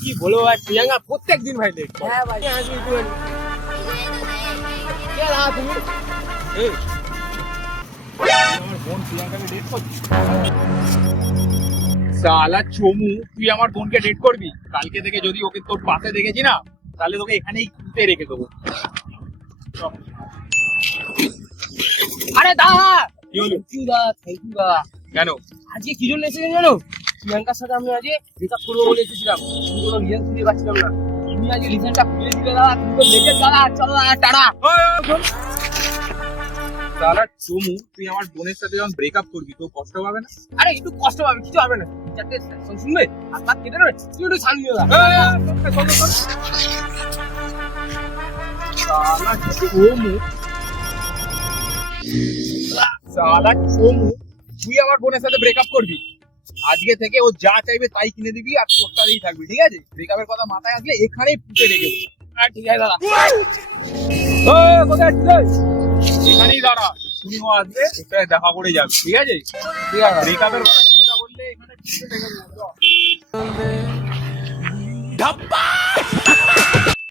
কি বলবো ভাই, প্রিয়াঙ্কা প্রত্যেকদিন ভাই লেট। হ্যাঁ ভাই। তুমি আমার বোন প্রিয়াঙ্কাকে ডেট করছিস? শালা চমু, তুই আমার বোনকে ডেট করবি? কালকে থেকে যদি ওকে তোর পাশে দেখেছি না, তাহলে তোকে এখানেই কুটে রেখে দেবো। আরে দাদা, কি হলো? থ্যাংক ইউ দাদা, থ্যাংক ইউ দাদা। কেন? আজকে কি জন্য এসেছেন জানো? প্রিয়াঙ্কার সাথে আমি আজকে ব্রেকআপ করবো বলে এসেছিলাম, তুমি কোনো রিজন খুঁজে পাচ্ছিলাম না। তুমি আজকে রিজনটা খুঁজে দিলে দাদা, তুমি তো লেটের দাদা। চলো দাদা, টাটা। শালা চমু, তুই আমার বোনের সাথে যখন ব্রেকআপ করবি তো কষ্ট পাবে না? আরে একটু কষ্ট পাবে, কিছু হবে না। চারটে song শুনবে আর তার কেটে নেবে, তুমি একটু ছাড় নিও দাদা। শালা চমু, শালা চমু, তুই আমার বোনের সাথে ব্রেকআপ করবি? আজকে থেকে ও যা চাইবে তাই কিনে দিবি আর তোর সাথেই থাকবি, ঠিক আছে? ব্রেকআপের কথা মাথায় আসলে এখানেই পুঁতে রেখে দেবো। হ্যাঁ ঠিক আছে দাদা। কোথায় আসছিস? এখানেই দাঁড়া, শুনি ও আসবে, ওর সাথে দেখা করে যাবি, ঠিক আছে? ঠিক আছে। ব্রেকআপের কথা চিন্তা করলে এখানে পুঁতে রেখে দেবো। ঢাপ্পা